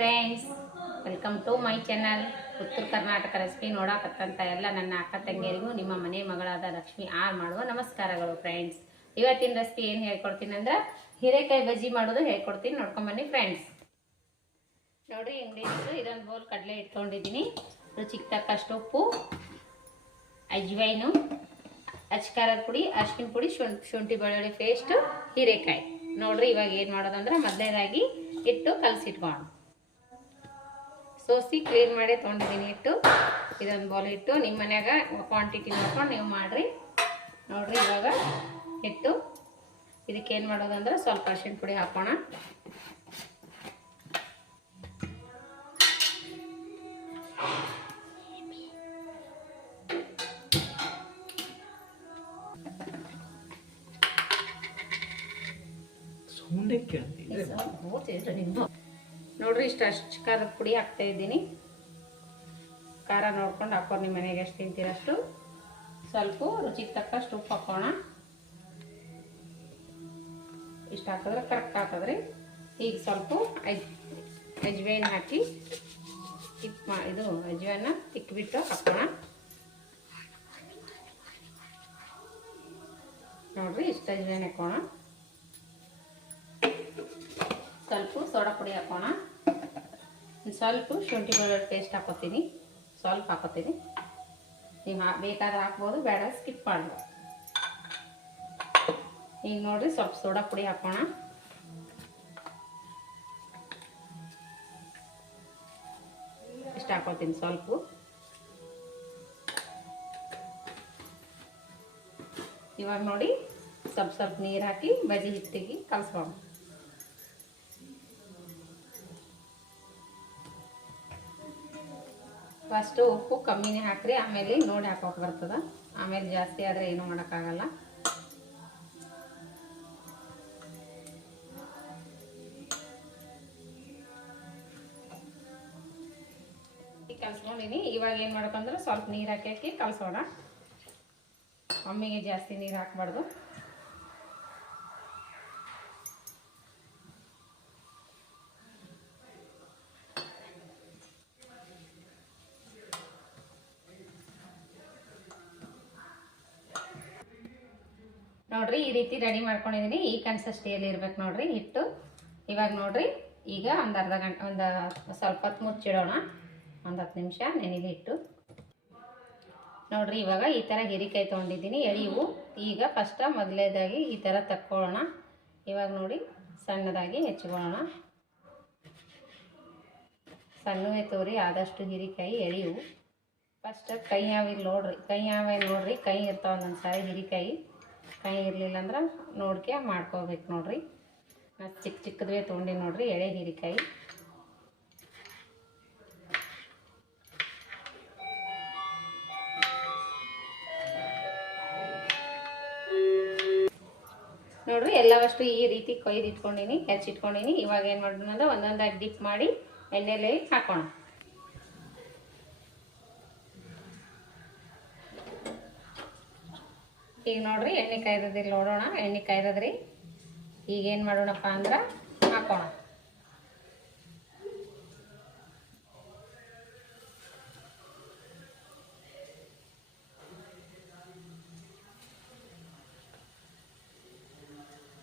Friends, welcome to my channel. Uttara Karnataka recipe ನೋಡಕತ್ತಂತ ಎಲ್ಲ ನನ್ನ ಅಕ್ಕ ತಂಗಿಯರಿಗೂ ನಿಮ್ಮ ಮನೆ ಮಗಳಾದ ಲಕ್ಷ್ಮಿ ಆರ್ ಮಾಡುವ ನಮಸ್ಕಾರಗಳು. ಫ್ರೆಂಡ್ಸ್, ಇವತ್ತಿನ ರೆಸಿಪಿ ಏನು ಹೇಳ್ಕೊಡ್ತೀನಿ ಅಂದ್ರೆ ಹೀರೆಕಾಯಿ ಬಜ್ಜಿ ಮಾಡೋದು ಹೇಳ್ಕೊಡ್ತೀನಿ. ನೋಡ್ಕೊಂಬನ್ನಿ ಫ್ರೆಂಡ್ಸ್. ನೋಡಿರಿ, ಇಂಗ್ರೀಡಿಯೆಂಟ್ಸು ಇದೊಂದು ಬೌಲ್ ಕಡಲೆ ಇಟ್ಕೊಂಡಿದ್ದೀನಿ, ರುಚಿಗೆ ತಕ್ಕಷ್ಟು ಉಪ್ಪು, ಅಜ್ವೈನು, ಅಚ್ಕಾರದ ಪುಡಿ, ಅರಿಶಿನ ಪುಡಿ, ಶುಂಠಿ ಬೆಳ್ಳುಳ್ಳಿ ಪೇಸ್ಟ್, ಹೀರೆಕಾಯಿ. ನೋಡ್ರಿ, ಇವಾಗ ಏನು ಮಾಡೋದಂದ್ರೆ ಮೊದಲನೇದಾಗಿ ಇಟ್ಟು ಕಲಸಿಟ್ಕೊಂಡು ಸೋಸಿ ಕ್ಲೀನ್ ಮಾಡಿ ತೊಗೊಂಡಿದ್ದೀನಿ. ಇಟ್ಟು ಇದೊಂದು ಬೌಲ್ ಇಟ್ಟು ನಿಮ್ಮ ಮನ್ಯಾಗ ಕ್ವಾಂಟಿಟಿ ನೋಡ್ಕೊಂಡು ನೀವು ಮಾಡಿರಿ. ನೋಡ್ರಿ, ಇವಾಗ ಇಟ್ಟು ಇದಕ್ಕೆ ಏನು ಮಾಡೋದಂದ್ರೆ ಸ್ವಲ್ಪ ಅರಿಶಿನ ಪುಡಿ ಹಾಕೋಣ. ನೋಡ್ರಿ, ಇಷ್ಟು ಖಾರದ ಪುಡಿ ಹಾಕ್ತಾ ಇದ್ದೀನಿ. ಖಾರ ನೋಡ್ಕೊಂಡು ಹಾಕೋರು, ನಿಮ್ಮ ಮನೆಗೆ ಎಷ್ಟು ತಿಂತೀರಷ್ಟು. ಸ್ವಲ್ಪ ರುಚಿಗೆ ತಕ್ಕಷ್ಟು ಉಪ್ಪು ಹಾಕೋಣ. ಇಷ್ಟು ಹಾಕಿದ್ರೆ ಕರೆಕ್ಟ್ ಹಾಕಿದ್ರಿ. ಈಗ ಸ್ವಲ್ಪ ಅಜ್ವೈನ್ ಹಾಕಿ ಇದು ಅಜ್ವೈನ ತಿಕ್ಬಿಟ್ಟು ಹಾಕೋಣ. ನೋಡ್ರಿ, ಇಷ್ಟು ಅಜ್ವೈನ್ ಹಾಕೋಣ. ಸ್ವಲ್ಪ ಸೋಡಾ ಪುಡಿ ಹಾಕೋಣ. ಸ್ವಲ್ಪ ಶುಂಠಿ ಬೆಳ್ಳುಳ್ಳಿ ಪೇಸ್ಟ್ ಹಾಕೋತೀನಿ, ಸ್ವಲ್ಪ ಹಾಕೋತೀನಿ. ನೀವು ಬೇಕಾದ್ರೆ ಹಾಕ್ಬೋದು, ಬೇಡ ಸ್ಕಿಪ್ ಮಾಡ್ಬೋದು. ಈಗ ನೋಡ್ರಿ, ಸ್ವಲ್ಪ ಸೋಡಾ ಪುಡಿ ಹಾಕೋಣ. ಇಷ್ಟು ಹಾಕೋತೀನಿ ಸ್ವಲ್ಪ. ಇವಾಗ ನೋಡಿ, ಸ್ವಲ್ಪ ನೀರು ಹಾಕಿ ಬಜ್ಜಿ ಹಿಟ್ಟಿಗೆ ಕಲಸ್ಕೊಂಡು. ಫಸ್ಟು ಉಪ್ಪು ಕಮ್ಮಿನೇ ಹಾಕ್ರಿ, ಆಮೇಲೆ ನೋಡಿ ಹಾಕೋಕೆ ಬರ್ತದೆ. ಆಮೇಲೆ ಜಾಸ್ತಿ ಆದರೆ ಏನೂ ಮಾಡೋಕ್ಕಾಗಲ್ಲ. ಕಲ್ಸ್ಕೊಂಡಿನಿ. ಇವಾಗ ಏನು ಮಾಡ್ಬೇಕಂದ್ರೆ ಸ್ವಲ್ಪ ನೀರು ಹಾಕಿ ಕಲಸೋಣ. ಒಮ್ಮೆಗೆ ಜಾಸ್ತಿ ನೀರು ಹಾಕಬಾರ್ದು. ನೋಡ್ರಿ, ಈ ರೀತಿ ರೆಡಿ ಮಾಡ್ಕೊಂಡಿದ್ದೀನಿ. ಈ ಕನ್ಸಿಸ್ಟೆನ್ಸಿಯಲ್ಲಿ ಇರ್ಬೇಕು ನೋಡ್ರಿ ಹಿಟ್ಟು. ಇವಾಗ ನೋಡ್ರಿ, ಈಗ ಒಂದು ಅರ್ಧ ಗಂಟೆ ಸ್ವಲ್ಪ ಹೊತ್ತು ಮುಚ್ಚಿಡೋಣ. 10 ನಿಮಿಷ ನೆನೆಗೆ ಹಿಟ್ಟು. ನೋಡ್ರಿ, ಇವಾಗ ಈ ಥರ ಹೀರೆಕಾಯಿ ತೊಗೊಂಡಿದ್ದೀನಿ, ಎಳೆವು. ಈಗ ಫಸ್ಟ್ ಮೊದಲೇದಾಗಿ ಈ ಥರ ತಕ್ಕೊಳ್ಳೋಣ. ಇವಾಗ ನೋಡಿ, ಸಣ್ಣದಾಗಿ ಹೆಚ್ಚಿಕೊಳ್ಳೋಣ. ಸಣ್ಣವೇ ತೋರಿ ಆದಷ್ಟು ಹೀರೆಕಾಯಿ ಎಳೆವು. ಫಸ್ಟ್ ಕೈ ಯಾವಿಲ್ಲ ನೋಡ್ರಿ, ಕೈ ಇರ್ತಾವ ಒಂದೊಂದು ಸಾರಿ ಹೀರೆಕಾಯಿ. ಕೈ ಇರಲಿಲ್ಲ ಅಂದ್ರೆ ನೋಡ್ಕೆ ಮಾಡ್ಕೋಬೇಕು. ನೋಡ್ರಿ, ನಾನು ಚಿಕ್ಕದವೇ ತೊಗೊಂಡಿ ನೋಡ್ರಿ, ಎಳೆ ಹೀರೆಕಾಯಿ. ನೋಡ್ರಿ, ಎಲ್ಲವಷ್ಟು ಈ ರೀತಿ ಕೊಯ್ದು ಇಟ್ಕೊಂಡಿನಿ, ಹೆಚ್ಚಿಟ್ಕೊಂಡಿನಿ. ಇವಾಗ ಏನು ಮಾಡೋಣ ಅಂದ್ರೆ ಒಂದೊಂದಾಗಿ ಡಿಪ್ ಮಾಡಿ ಎಣ್ಣೆಲೆ ಹಾಕೋಣ. ಈಗ ನೋಡ್ರಿ, ಎಣ್ಣೆ ಕಾಯ್ದದಿಲ್ಲ ನೋಡೋಣ. ಎಣ್ಣೆ ಕಾಯ್ದದ್ರಿ. ಈಗೇನು ಮಾಡೋಣಪ್ಪ ಅಂದ್ರೆ ಹಾಕೋಣ.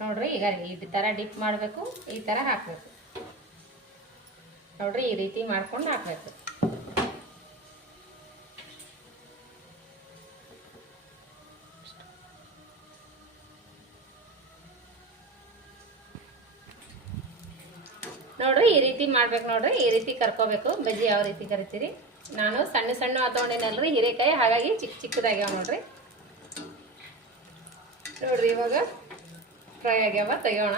ನೋಡ್ರಿ, ಈಗ ಈ ಥರ ಡಿಪ್ ಮಾಡಬೇಕು, ಈ ಥರ ಹಾಕಬೇಕು. ನೋಡ್ರಿ, ಈ ರೀತಿ ಮಾಡ್ಕೊಂಡು ಹಾಕಬೇಕು. ನೋಡ್ರಿ, ಈ ರೀತಿ ಮಾಡ್ಬೇಕು. ನೋಡ್ರಿ, ಈ ರೀತಿ ಕರ್ಕೋಬೇಕು. ಬಜ್ಜಿ ಯಾವ ರೀತಿ ಕರಿತೀರಿ. ನಾನು ಸಣ್ಣ ತೊಗೊಂಡಿನಲ್ರಿ ಹೀರೆಕಾಯಿ, ಹಾಗಾಗಿ ಚಿಕ್ಕದಾಗ್ಯಾವ ನೋಡ್ರಿ. ನೋಡ್ರಿ, ಇವಾಗ ಫ್ರೈ ಆಗ್ಯಾವ, ತೆಗೋಣ.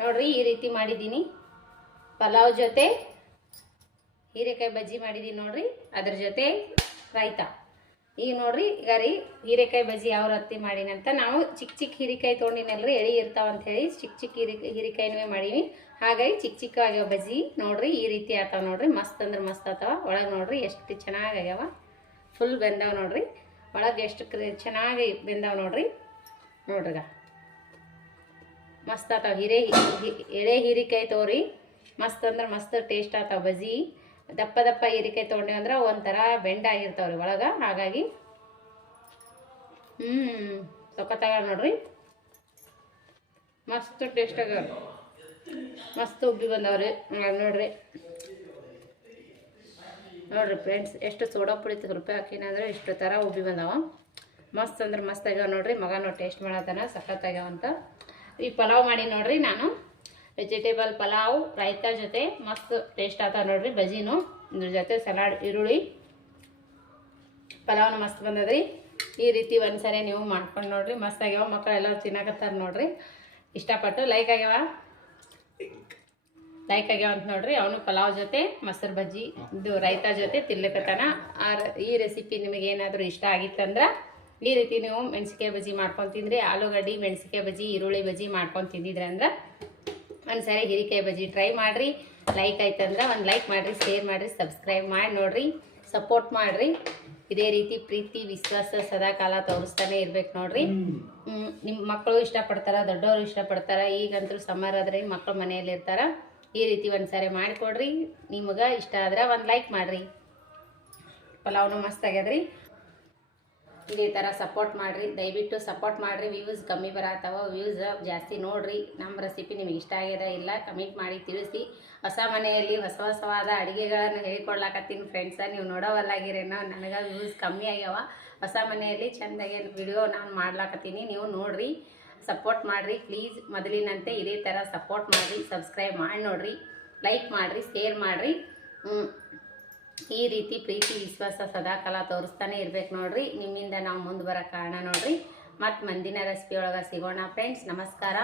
ನೋಡ್ರಿ, ಈ ರೀತಿ ಮಾಡಿದ್ದೀನಿ. ಪಲಾವ್ ಜೊತೆ ಹೀರೆಕಾಯಿ ಬಜ್ಜಿ ಮಾಡಿದ್ದೀನಿ ನೋಡ್ರಿ, ಅದ್ರ ಜೊತೆ ರಾಯ್ತ. ಈಗ ನೋಡ್ರಿ ಈಗ ರೀ ಹೀರೆಕಾಯಿ ಬಜ್ಜಿ ಯಾವ ರತ್ತಿ ಮಾಡೀನಿ ನಾವು ಚಿಕ್ಕ ಚಿಕ್ಕ ಹೀರೆಕಾಯಿ ತೊಗೊಂಡಿನಲ್ರಿ ಎಳಿ ಇರ್ತಾವಂತ ಹೇಳಿ ಚಿಕ್ಕ ಚಿಕ್ಕ ಹೀರೆಕಾಯಿನೂ ಮಾಡೀನಿ. ಹಾಗಾಗಿ ಚಿಕ್ಕ ಚಿಕ್ಕ ಆಗ್ಯಾವ ಬಜ್ಜಿ ನೋಡ್ರಿ ಈ ರೀತಿ ಆತಾವ ನೋಡ್ರಿ. ಮಸ್ತ್ ಅಂದ್ರೆ ಮಸ್ತ್ ಆತಾವ. ಒಳಗೆ ನೋಡ್ರಿ ಎಷ್ಟು ಚೆನ್ನಾಗಿ ಆಗ್ಯಾವ. ಫುಲ್ ಬೆಂದಾವ ನೋಡ್ರಿ. ಒಳಗೆ ಎಷ್ಟು ಚೆನ್ನಾಗಿ ಬೆಂದಾವ ನೋಡ್ರಿ. ನೋಡ್ರಿಗ ಮಸ್ತ್ ಆತಾವ. ಎಳೆ ಹೀರೆಕಾಯಿ ತಗೋರಿ. ಮಸ್ತ್ ಅಂದ್ರೆ ಮಸ್ತ್ ಟೇಸ್ಟ್ ಆತಾವ ಬಜ್ಜಿ. ದಪ್ಪ ದಪ್ಪ ಹೀರೆಕಾಯಿ ತೊಗೊಂಡ್ವಿ ಅಂದ್ರೆ ಒಂಥರ ಬೆಂಡ್ ಆಗಿರ್ತಾವ್ರಿ ಒಳಗೆ. ಹಾಗಾಗಿ ಸಖತ್ತಾಗ ನೋಡ್ರಿ. ಮಸ್ತ್ ಟೇಸ್ಟ್ ಆಗ್ಯಾವ. ಮಸ್ತ್ ಉಬ್ಬಿ ಬಂದವ್ರಿ ನೋಡ್ರಿ. ನೋಡ್ರಿ ಫ್ರೆಂಡ್ಸ್ ಎಷ್ಟು ಸೋಡಾ ಪುಡಿ ರೂಪಾಯಿ ಹಾಕಿನಂದ್ರೆ ಇಷ್ಟು ಥರ ಉಬ್ಬಿ ಬಂದಾವ. ಮಸ್ತ್ ಅಂದ್ರೆ ಮಸ್ತ್ ಆಗ್ಯಾವ ನೋಡ್ರಿ. ಮಗನೂ ಟೇಸ್ಟ್ ಮಾಡತ್ತಾನ ಸಖತ್ತಾಗ್ಯಾವಂತ. ಈ ಪಲಾವ್ ಮಾಡಿ ನೋಡ್ರಿ ನಾನು. ವೆಜಿಟೇಬಲ್ ಪಲಾವ್ ರಾಯ್ತಾ ಜೊತೆ ಮಸ್ತ್ ಟೇಸ್ಟ್ ಆತಾವ ನೋಡ್ರಿ ಬಜ್ಜಿನೂ. ಇದ್ರ ಜೊತೆ ಸಲಾಡ್ ಈರುಳ್ಳಿ ಪಲಾವ್ನ ಮಸ್ತ್ ಬಂದದ್ರಿ. ಈ ರೀತಿ ಒಂದ್ಸರಿ ನೀವು ಮಾಡ್ಕೊಂಡು ನೋಡ್ರಿ. ಮಸ್ತ್ ಆಗ್ಯಾವ. ಮಕ್ಕಳು ಎಲ್ಲರೂ ತಿನ್ನಕತ್ತಾರ ನೋಡ್ರಿ. ಇಷ್ಟಪಟ್ಟು ಲೈಕ್ ಆಗ್ಯಾವ ಅಂತ ನೋಡ್ರಿ. ಅವನು ಪಲಾವ್ ಜೊತೆ ಮೊಸರು ಬಜ್ಜಿ ಇದು ರೈತಾ ಜೊತೆ ತಿನ್ಲಿಕತ್ತಾನ. ಈ ರೆಸಿಪಿ ನಿಮಗೆ ಏನಾದರೂ ಇಷ್ಟ ಆಗಿತ್ತಂದ್ರೆ ಈ ರೀತಿ ನೀವು ಮೆಣಸಿಕಾಯಿ ಬಜ್ಜಿ ಮಾಡ್ಕೊಂಡು ತಿಂದ್ರಿ. ಆಲೂಗಡ್ಡೆ ಮೆಣಸಿಕಾಯಿ ಬಜ್ಜಿ ಈರುಳ್ಳಿ ಬಜ್ಜಿ ಮಾಡ್ಕೊಂಡು ತಿಂದಿದ್ರಿ ಅಂದ್ರೆ ಒಂದ್ಸರಿ ಹೀರೆಕಾಯಿ ಬಜ್ಜಿ ಟ್ರೈ ಮಾಡಿರಿ. ಲೈಕ್ ಆಯ್ತಂದ್ರೆ ಒಂದು ಲೈಕ್ ಮಾಡಿರಿ, ಶೇರ್ ಮಾಡಿರಿ, ಸಬ್ಸ್ಕ್ರೈಬ್ ಮಾಡಿ ನೋಡ್ರಿ, ಸಪೋರ್ಟ್ ಮಾಡಿರಿ. ಇದೇ ರೀತಿ ಪ್ರೀತಿ ವಿಶ್ವಾಸ ಸದಾಕಾಲ ತೋರಿಸ್ತಾನೆ ಇರ್ಬೇಕು ನೋಡ್ರಿ. ನಿಮ್ಮ ಮಕ್ಕಳು ಇಷ್ಟಪಡ್ತಾರ, ದೊಡ್ಡವರು ಇಷ್ಟಪಡ್ತಾರ. ಈಗಂತೂ ಸಮ್ಮರ್ ಆದ್ರೆ ಮಕ್ಕಳು ಮನೆಯಲ್ಲಿ ಇರ್ತಾರ. ಈ ರೀತಿ ಒಂದ್ಸರಿ ಮಾಡಿಕೊಡ್ರಿ. ನಿಮಗೆ ಇಷ್ಟ ಆದ್ರೆ ಒಂದು ಲೈಕ್ ಮಾಡಿರಿ. ಪಲಾವ್ನು ಮಸ್ತ್ ಆಗ್ಯದ್ರಿ. ಇದೇ ಥರ ಸಪೋರ್ಟ್ ಮಾಡಿರಿ. ದಯವಿಟ್ಟು ಸಪೋರ್ಟ್ ಮಾಡಿರಿ. ವ್ಯೂಸ್ ಕಮ್ಮಿ ಬರತ್ತಾವ. ವ್ಯೂಸ್ ಜಾಸ್ತಿ ನೋಡಿರಿ. ನಮ್ಮ ರೆಸಿಪಿ ನಿಮಗೆ ಇಷ್ಟ ಆಗ್ಯದ ಇಲ್ಲ ಕಮೆಂಟ್ ಮಾಡಿ ತಿಳಿಸಿ. ಹೊಸ ಮನೆಯಲ್ಲಿ ಹೊಸವಾದ ಅಡುಗೆಗಳನ್ನು ಹೇಳಿಕೊಡ್ಲಾಕತ್ತೀನಿ ಫ್ರೆಂಡ್ಸ. ನೀವು ನೋಡೋವಲ್ಲಾಗಿರೇನೋ ನನಗೆ ವ್ಯೂಸ್ ಕಮ್ಮಿ ಆಗ್ಯಾವ. ಹೊಸ ಮನೆಯಲ್ಲಿ ಚೆಂದಾಗಿ ವಿಡಿಯೋ ನಾನು ಮಾಡ್ಲಾಕತ್ತೀನಿ. ನೀವು ನೋಡಿರಿ, ಸಪೋರ್ಟ್ ಮಾಡಿರಿ ಪ್ಲೀಸ್. ಮೊದಲಿನಂತೆ ಇದೇ ಥರ ಸಪೋರ್ಟ್ ಮಾಡಿರಿ. ಸಬ್ಸ್ಕ್ರೈಬ್ ಮಾಡಿ ನೋಡಿರಿ, ಲೈಕ್ ಮಾಡಿರಿ, ಶೇರ್ ಮಾಡಿರಿ. ಈ ರೀತಿ ಪ್ರೀತಿ ವಿಶ್ವಾಸ ಸದಾಕಾಲ ತೋರಿಸ್ತಾನೆ ಇರ್ಬೇಕು ನೋಡ್ರಿ. ನಿಮ್ಮಿಂದ ನಾವು ಮುಂದೆ ಬರೋ ಕಾರಣ ನೋಡ್ರಿ. ಮತ್ತು ಮುಂದಿನ ರೆಸಿಪಿ ಒಳಗೆ ಸಿಗೋಣ ಫ್ರೆಂಡ್ಸ್. ನಮಸ್ಕಾರ.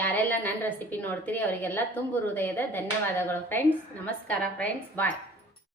ಯಾರೆಲ್ಲ ನನ್ನ ರೆಸಿಪಿ ನೋಡ್ತೀರಿ ಅವರಿಗೆಲ್ಲ ತುಂಬು ಹೃದಯದ ಧನ್ಯವಾದಗಳು ಫ್ರೆಂಡ್ಸ್. ನಮಸ್ಕಾರ ಫ್ರೆಂಡ್ಸ್. ಬಾಯ್.